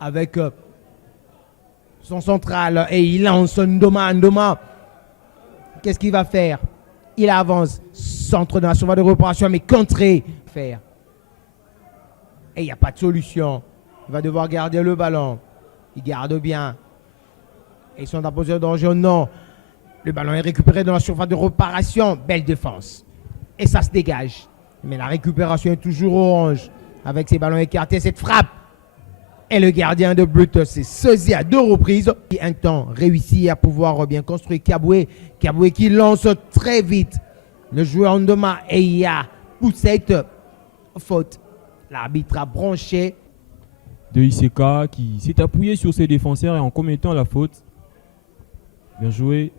avec son central et il lance Ndoma. Qu'est-ce qu'il va faire? Il avance, centre de la surface de réparation, mais contré. Faire. Et il n'y a pas de solution. Il va devoir garder le ballon. Il garde bien. Et ils sont en position de danger. Non. Le ballon est récupéré dans la surface de réparation. Belle défense. Et ça se dégage. Mais la récupération est toujours orange. Avec ses ballons écartés, cette frappe. Et le gardien de but s'est saisi à 2 reprises. Et un temps réussi à pouvoir bien construire Kaboué. Kaboué qui lance très vite. Le joueur Ndoma et il y a poussette. Faute. L'arbitre a branché. De Iseka qui s'est appuyé sur ses défenseurs et en commettant la faute. Bien joué.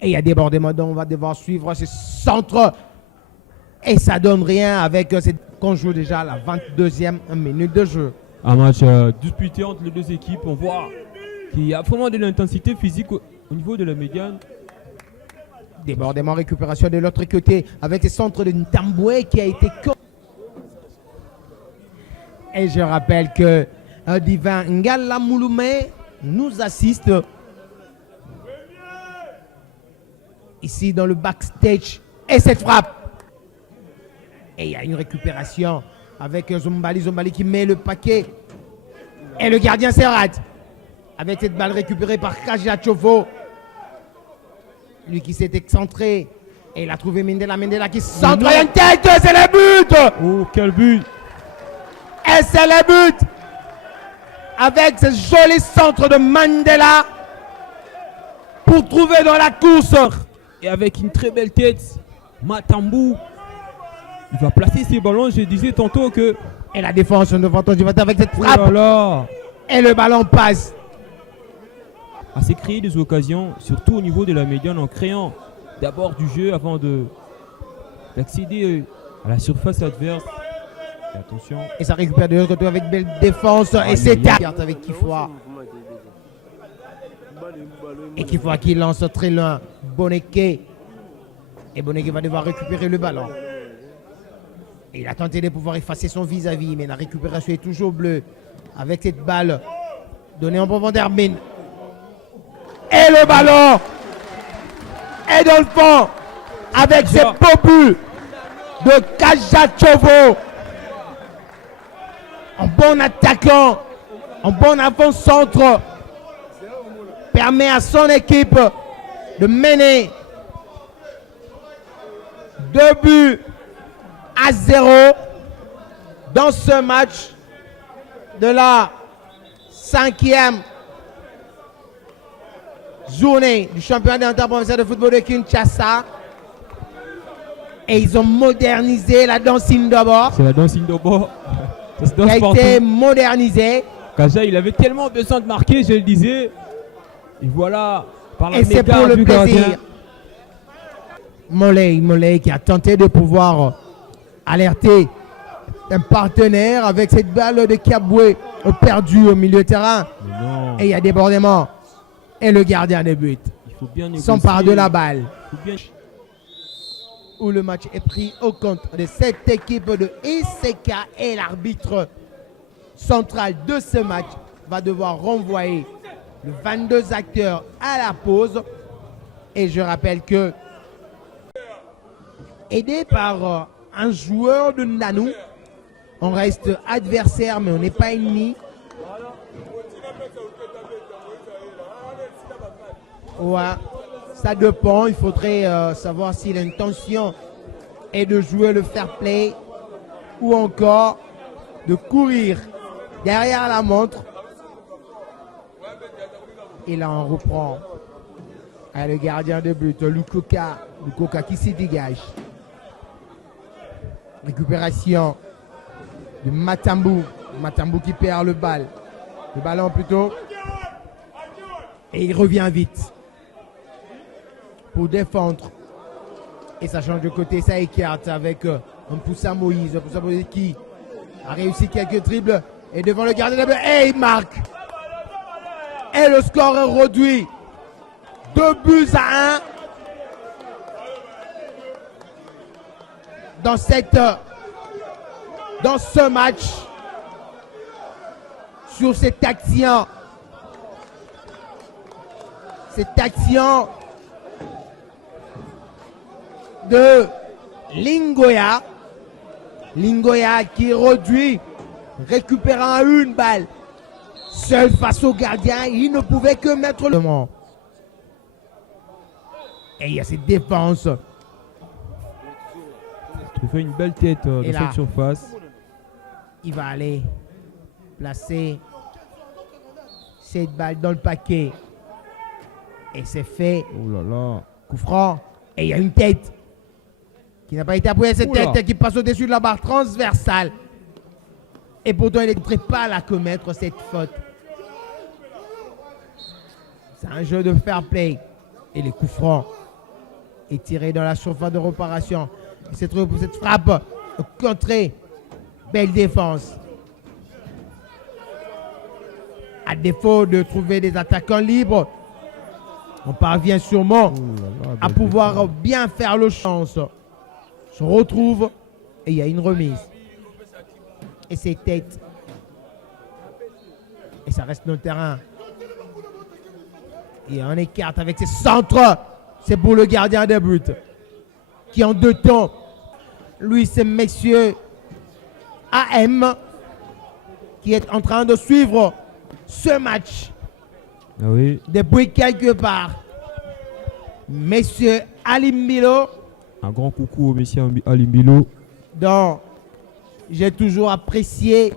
Et il y a débordement, donc on va devoir suivre ce centre. Et ça donne rien avec cette qu'on joue déjà à la 22e minute de jeu. Un match disputé entre les deux équipes. On voit qu'il y a vraiment de l'intensité physique au niveau de la médiane. Débordement, récupération de l'autre côté avec le centre de Ntamboué qui a été... Et je rappelle que Divin Ngala Mouloumé nous assiste ici dans le backstage. Et cette frappe. Et il y a une récupération avec Zombali qui met le paquet. Et le gardien s'érate. Avec cette balle récupérée par Kajachovo. Lui qui s'est excentré. Et il a trouvé Mendela qui centre une tête. C'est le but. Oh, quel but. Et c'est le but. Avec ce joli centre de Mandela. Pour trouver dans la course. Et avec une très belle tête, Matambou. Il va placer ses ballons. Je disais tantôt que... Et la défense devant toi, avec cette frappe. Oh là là. Et le ballon passe. À s'est créé des occasions, surtout au niveau de la médiane, en créant d'abord du jeu avant d'accéder à la surface adverse. Et attention. Et ça récupère de l'autre côté avec belle défense. Et c'est carte avec Kifoua. Et Kifoua qui lance très loin. Boneke. Et Boneke va devoir récupérer le ballon. Et il a tenté de pouvoir effacer son vis-à-vis, mais la récupération est toujours bleue. Avec cette balle donnée en profondeur. Et le ballon est dans le fond avec ce beau but de Kajachovo. Un bon attaquant, un bon avant-centre permet à son équipe de mener 2-0 dans ce match de la 5e journée du championnat interprovincial de football de Kinshasa. Et ils ont modernisé la danse Indobo. C'est la danse Indobo. Qui a été modernisée. Kaja, il avait tellement besoin de marquer, je le disais. Et voilà, par la et c'est pour le plaisir. Mollet qui a tenté de pouvoir alerter un partenaire avec cette balle de Kaboué perdue au milieu de terrain. Et il y a débordement. Et le gardien de but s'empare de la balle. Où le match est pris au compte de cette équipe de Iseka et l'arbitre central de ce match va devoir renvoyer les 22 acteurs à la pause. Et je rappelle que aidé par un joueur de Nanou, on reste adversaire mais on n'est pas ennemi. Ouais, ça dépend. Il faudrait savoir si l'intention est de jouer le fair play ou encore de courir derrière la montre. Et là, on reprend le gardien de but, Lukoka qui s'y dégage. Récupération de Matambou qui perd le ballon plutôt. Et il revient vite pour défendre. Et ça change de côté, ça écarte avec un Poussa Moïse qui a réussi quelques dribbles. Et devant le gardien de but, et il marque. Et le score est réduit. 2-1 dans ce match sur cette action. Cette action de Lingoya. Lingoya qui réduit, récupérant une balle. Seul face au gardien, il ne pouvait que mettre le moment. Et il y a cette défense. Il fait une belle tête dans cette surface. Il va aller placer cette balle dans le paquet. Et c'est fait. Oh là là. Coup franc. Et il y a une tête qui n'a pas été appuyée. Cette tête qui passe au-dessus de la barre transversale. Et pourtant, il ne pourrait pas la commettre, cette faute. C'est un jeu de fair play. Et les coups francs est tiré dans la surface de réparation. Cette frappe contrée. Belle défense. À défaut de trouver des attaquants libres, on parvient sûrement à pouvoir bien faire le chance. Se retrouve et il y a une remise. Et c'est tête. Et ça reste dans le terrain. Et on écarte avec ses centres. C'est pour le gardien de but. Qui en deux temps, lui c'est messieurs AM qui est en train de suivre ce match. Ah oui. Depuis quelque part. Messieurs Alimbilo. Un grand coucou au monsieur Alimbilo. Donc, j'ai toujours apprécié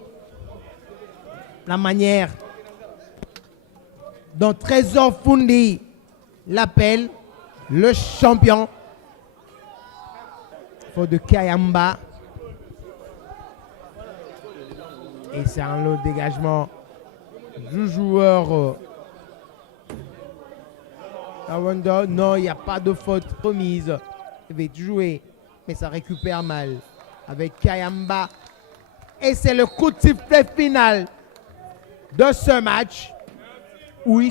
la manière dont Trésor Fundi l'appelle le champion. Faute de Kayamba. Et c'est un lot de dégagement du joueur. Non, il n'y a pas de faute remise. Il va jouer, mais ça récupère mal avec Kayamba. Et c'est le coup de sifflet final de ce match où il